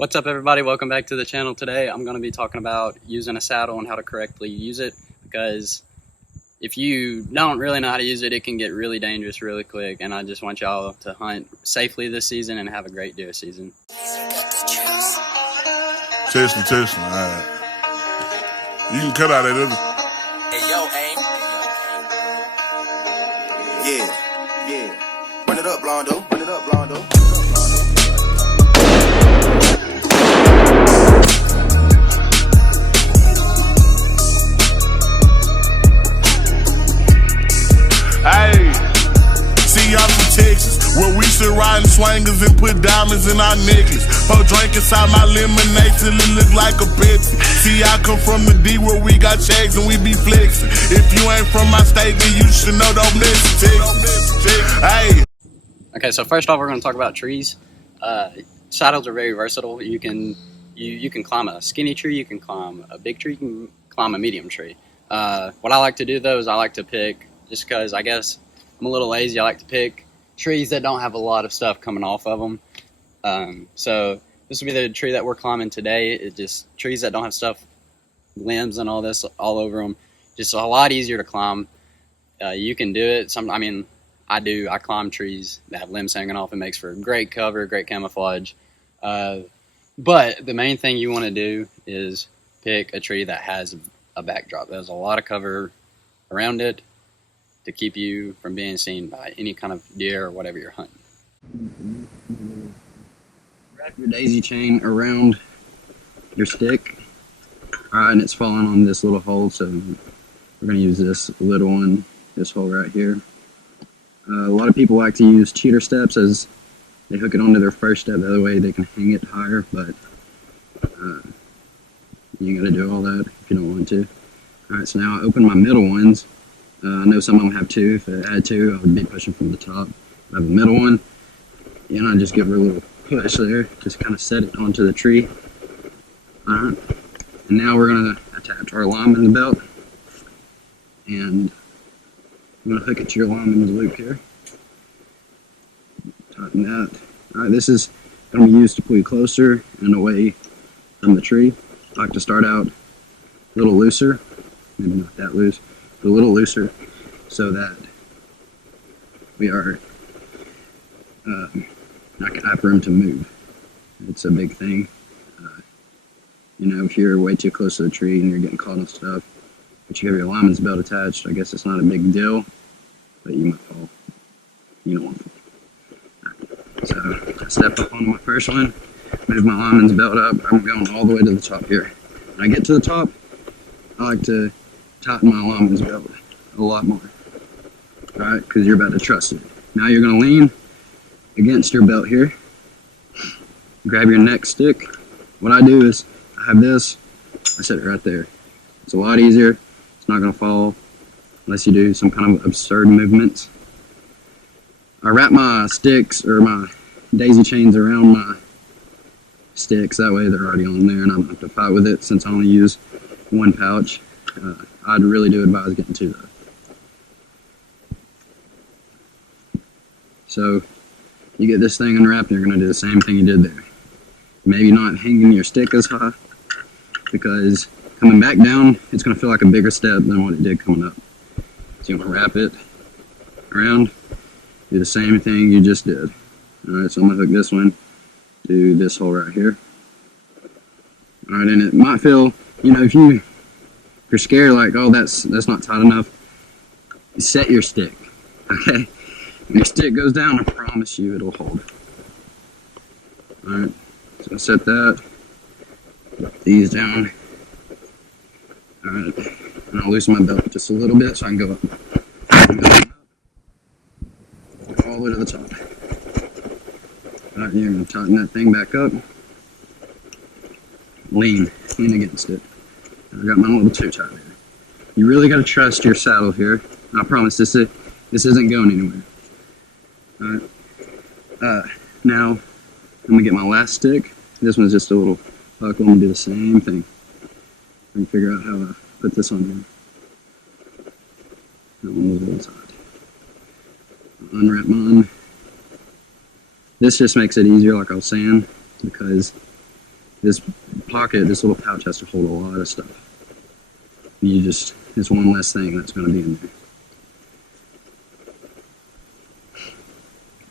What's up, everybody? Welcome back to the channel. Today I'm going to be talking about using a saddle and how to correctly use it, because if you don't really know how to use it, it can get really dangerous really quick, and I just want y'all to hunt safely this season and have a great deer season. Testing, alright. You can cut out that other. Hey, yo, aim. Yeah. Run it up, Blondo. Hey, see, I'm from Texas, where we should ride in swangers and put diamonds in our necklace. Pour drink inside my lemonade till it look like a Pepsi. See, I come from the D where we got checks and we be flexing. If you ain't from my state, then you should know don't miss it. Hey. Okay, so first off, we're going to talk about trees. Saddles are very versatile. You can climb a skinny tree, you can climb a big tree, you can climb a medium tree. What I like to do though is I like to pick, just because I guess I'm a little lazy, I like to pick trees that don't have a lot of stuff coming off of them. So this will be the tree that we're climbing today. It's just trees that don't have stuff, limbs and all this all over them. Just a lot easier to climb. You can do it. I climb trees that have limbs hanging off. It makes for great cover, great camouflage. But the main thing you want to do is pick a tree that has a backdrop. There's a lot of cover around it to keep you from being seen by any kind of deer or whatever you're hunting. Wrap your daisy chain around your stick. Alright, and it's falling on this little hole, so we're going to use this little one, this hole right here. A lot of people like to use cheater steps as they hook it onto their first step. The other way they can hang it higher, but you got to do all that if you don't want to. Alright, so now I open my middle ones. I know some of them have two. If I had two, I would be pushing from the top. I have a middle one, and I just give her a little push there, just kind of set it onto the tree. Alright, and now we're going to attach our lineman's belt, and I'm going to hook it to your lineman's loop here. Tighten that. Alright, this is going to be used to pull you closer and away from the tree. I like to start out a little looser, maybe not that loose, but a little looser, so that we are not going to have room to move. It's a big thing. If you're way too close to the tree and you're getting caught in stuff, but you have your lineman's belt attached, I guess it's not a big deal, but you might fall. You don't want to fall. So I step up on my first one, move my lineman's belt up. I'm going all the way to the top here. When I get to the top, I like to tighten my lineman's belt a lot more. Alright, because you're about to trust it. Now you're going to lean against your belt here. Grab your neck stick. What I do is, I have this, I set it right there. It's a lot easier. It's not going to fall unless you do some kind of absurd movements. I wrap my sticks or my daisy chains around my sticks. That way they're already on there and I don't have to fight with it, since I only use one pouch. I'd really do advise getting two though. So you get this thing unwrapped, you're going to do the same thing you did there. Maybe not hanging your stick as high, because coming back down, it's going to feel like a bigger step than what it did coming up. So you want to wrap it around, do the same thing you just did. Alright, so I'm going to hook this one to this hole right here. Alright, and it might feel, if you're scared, like, oh, that's not tight enough, set your stick, okay? When your stick goes down, I promise you it'll hold. Alright, so set that, put these down. Alright, and I'll loosen my belt just a little bit so I can go up. All the way to the top. Alright, you're going to tighten that thing back up. Lean against it. I got my little two tie there. You really got to trust your saddle here. I promise this isn't going anywhere. Alright. Now I'm gonna get my last stick. This one's just a little buckle. I'm gonna do the same thing. I can figure out how to put this on here. That one was a little tight. Unwrap mine. This just makes it easier, like I was saying, because this pocket, this little pouch has to hold a lot of stuff. It's one less thing that's going to be in there.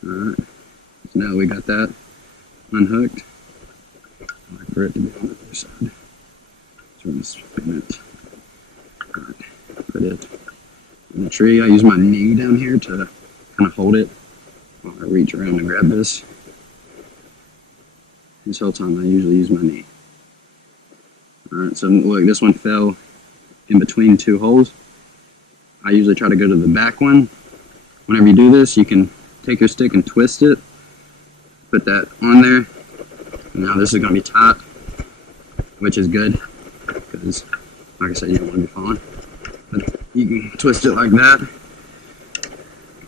Alright, so now we got that unhooked. I'd like for it to be on the other side. So we're going to spin it. Alright, put it in the tree. I use my knee down here to kind of hold it while I reach around and grab this. This whole time I usually use my knee. Alright, so look, this one fell in between two holes. I usually try to go to the back one. Whenever you do this, you can take your stick and twist it. Put that on there. Now this is going to be tight, which is good because, like I said, you don't want to be falling. But you can twist it like that,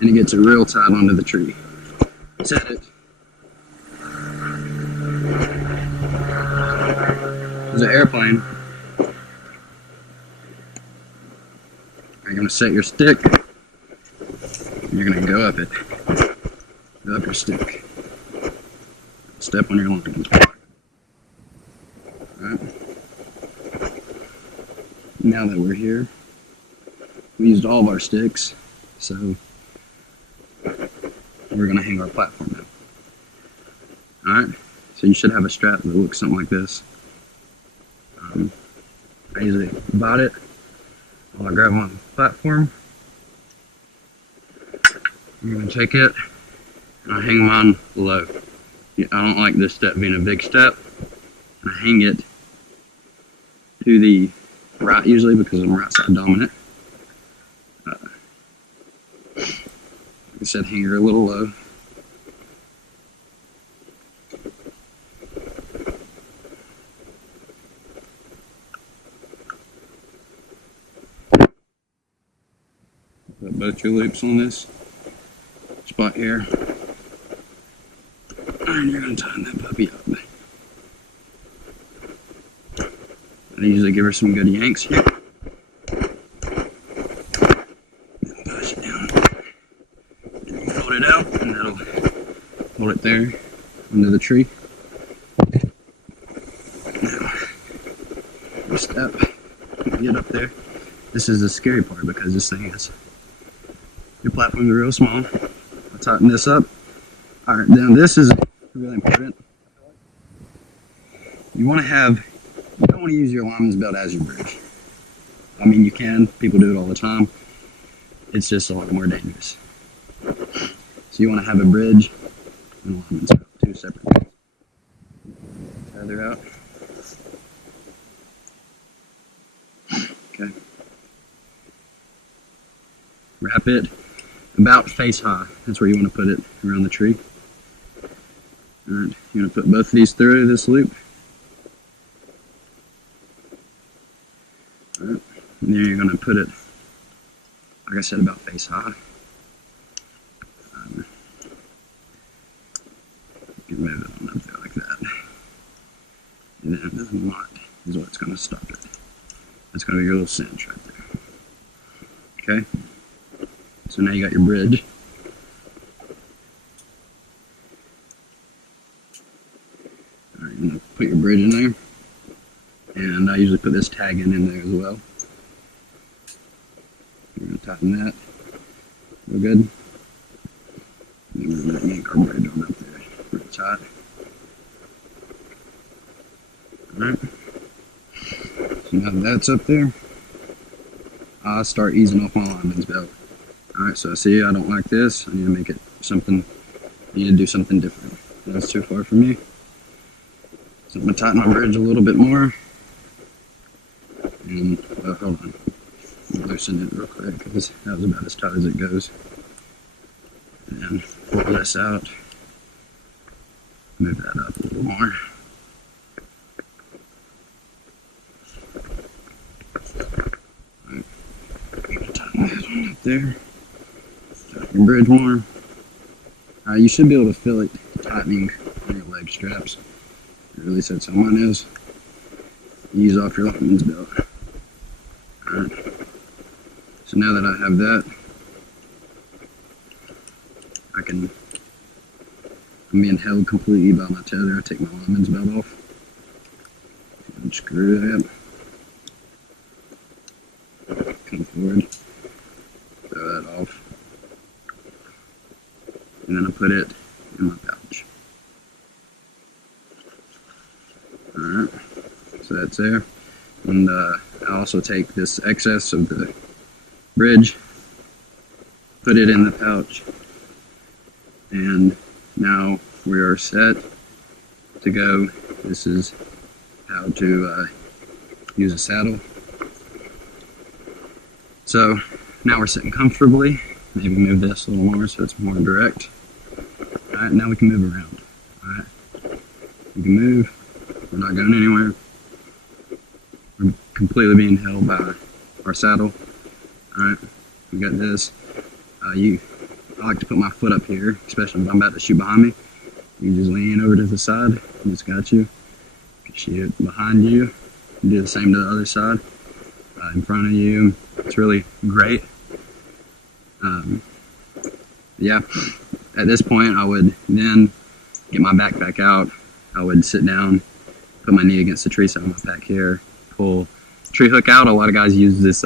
and it gets it real tight onto the tree. Set it. There's an airplane. You're going to set your stick. And you're going to go up it. Go up your stick. Step on your line. Alright. Now that we're here, we used all of our sticks, so we're going to hang our platform now. Alright, so you should have a strap that looks something like this. I usually bought it while I grab on the platform. I'm going to take it and I hang mine low. I don't like this step being a big step. And I hang it to the right usually because I'm right side dominant. Like I said, hang her a little low. Put both your loops on this spot here. And you're going to tighten that puppy up. I usually give her some good yanks here. And push it down. And you fold it out, and that'll hold it there under the tree. Now, you step, get up there. This is the scary part because this thing is, your platform's real small. I'll tighten this up. Alright, now this is really important. You don't want to use your lineman's belt as your bridge. I mean, you can, people do it all the time. It's just a lot more dangerous. So you want to have a bridge and a lineman's belt, two separate things. Tether out. Okay. Wrap it about face high. That's where you want to put it around the tree. Alright, you're going to put both of these through this loop. Alright, and then you're going to put it, like I said, about face high. You can move it on up there like that. And then this knot is what's going to stop it. That's going to be your little cinch right there. Okay? So now you got your bridge. Alright, you're going to put your bridge in there. And I usually put this tag in there as well. We're going to tighten that real good. And then we're going to yank our bridge on up there real tight. Alright. So now that that's up there, I start easing off my lineman's belt. Alright, so I see I don't like this. I need to make it something, I need to do something different. That's too far for me. So I'm going to tighten my bridge a little bit more. And, hold on. Loosen it real quick because that was about as tight as it goes. And then pull this out. Move that up a little more. Alright. Tighten that one up there. Tighten your bridge more. You should be able to feel it tightening on your leg straps. Or at least that's how mine is. Ease off your lineman's belt. Alright. So now that I have that, I'm being held completely by my tether. I take my lineman's belt off. Unscrew that. Come forward. Throw that off. And then I put it in my pouch. Alright, so that's there. And I also take this excess of the bridge, put it in the pouch, and now we are set to go. This is how to use a saddle. So now we're sitting comfortably. Maybe move this a little more so it's more direct. Alright, now we can move around. Alright, we can move. We're not going anywhere. We're completely being held by our saddle. Alright, we got this. I like to put my foot up here, especially if I'm about to shoot behind me. You just lean over to the side, and it's got you. You can shoot behind you. You do the same to the other side. In front of you. It's really great. Yeah, at this point I would then get my backpack out. I would sit down, put my knee against the tree side of my pack here, pull tree hook out. A lot of guys use this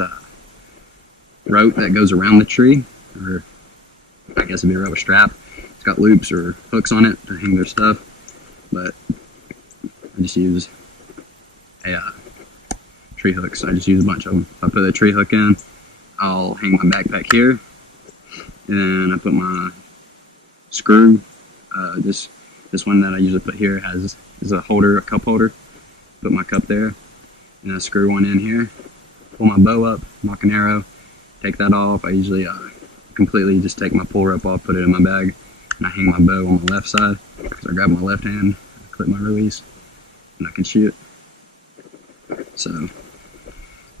rope that goes around the tree, or I guess it'd be a rubber strap. It's got loops or hooks on it to hang their stuff, but I just use a tree hooks. I just use a bunch of them. If I put a tree hook in, I'll hang my backpack here, and then I put my screw. This one that I usually put here is a holder, a cup holder. Put my cup there, and I screw one in here. Pull my bow up, nock an arrow, take that off. I usually completely just take my pull rope off, put it in my bag, and I hang my bow on the left side. So I grab my left hand, clip my release, and I can shoot. So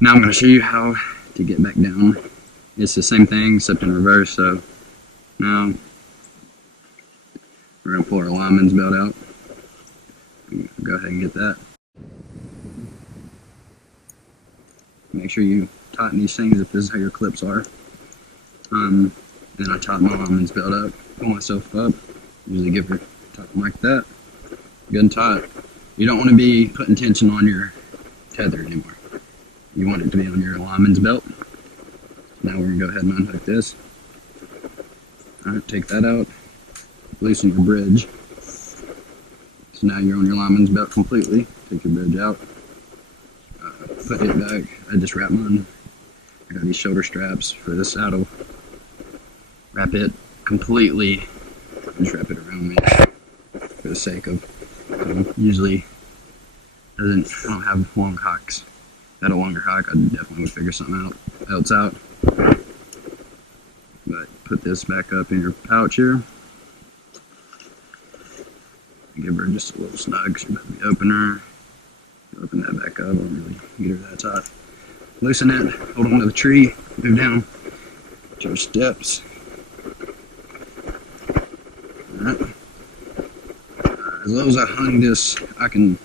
now I'm going to show you how to get back down. It's the same thing except in reverse. So now we're going to pull our lineman's belt out. Go ahead and get that. Make sure you tighten these things if this is how your clips are. Then I tighten my lineman's belt up, pull myself up, usually give her tighten like that, good and tight. You don't want to be putting tension on your tether anymore. You want it to be on your lineman's belt. Now we're going to go ahead and unhook this. Alright, take that out, loosen your bridge. So now you're on your lineman's belt completely. Take your bridge out, put it back. I just wrap mine. I got these shoulder straps for the saddle. Wrap it completely. Just wrap it around me for the sake of usually I don't have long hikes. If I had a longer hike, I definitely would figure something else out. But put this back up in your pouch here. Give her just a little snug. She's about to be open her. Open that back up. I don't really get her that tight. Loosen it. Hold on to the tree. Move down to your steps. Alright. As long as I hung this, I can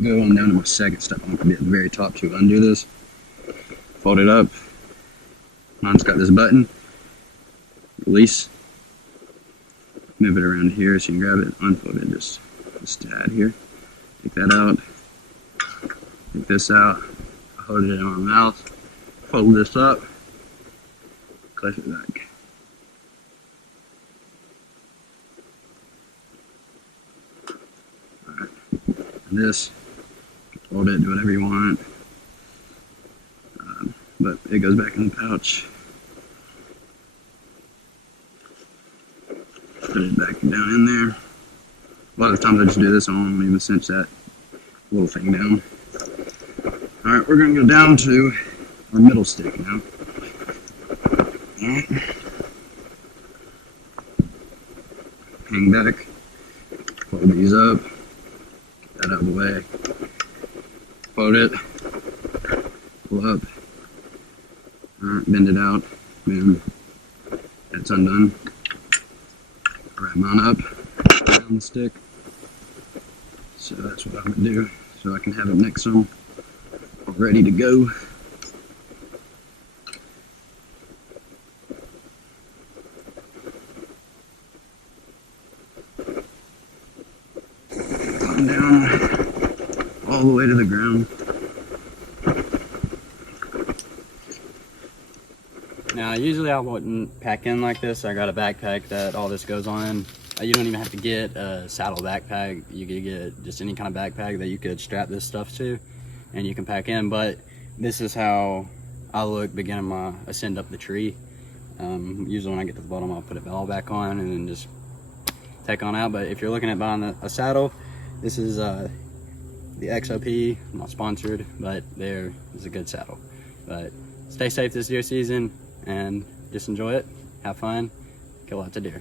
go on down to my second step. I'm going to be at the very top to undo this. Fold it up. Mine's got this button. Release. Move it around here so you can grab it, unfold it just a tad here. Take that out. Take this out. Hold it in my mouth. Fold this up. Clip it back. Alright. And this, fold it, do whatever you want. But it goes back in the pouch. Put it back down in there. A lot of times I just do this, I don't even cinch that little thing down. Alright, we're going to go down to our middle stick now. Alright. Hang back. Fold these up. Get that out of the way. Fold it. Pull up. Alright, bend it out. Boom. That's undone. Wrap mine up around the stick. So that's what I'm going to do, so I can have it next to them, all ready to go. Come down all all the way to the ground. Now, usually I wouldn't pack in like this. I got a backpack that all this goes on. You don't even have to get a saddle backpack. You could get just any kind of backpack that you could strap this stuff to, and you can pack in. But this is how I look beginning my ascent up the tree. Usually when I get to the bottom, I'll put it all back on and then just take on out. But if you're looking at buying a saddle, this is the XOP. I'm not sponsored, but there is a good saddle. But stay safe this deer season and just enjoy it, have fun, kill lots of deer.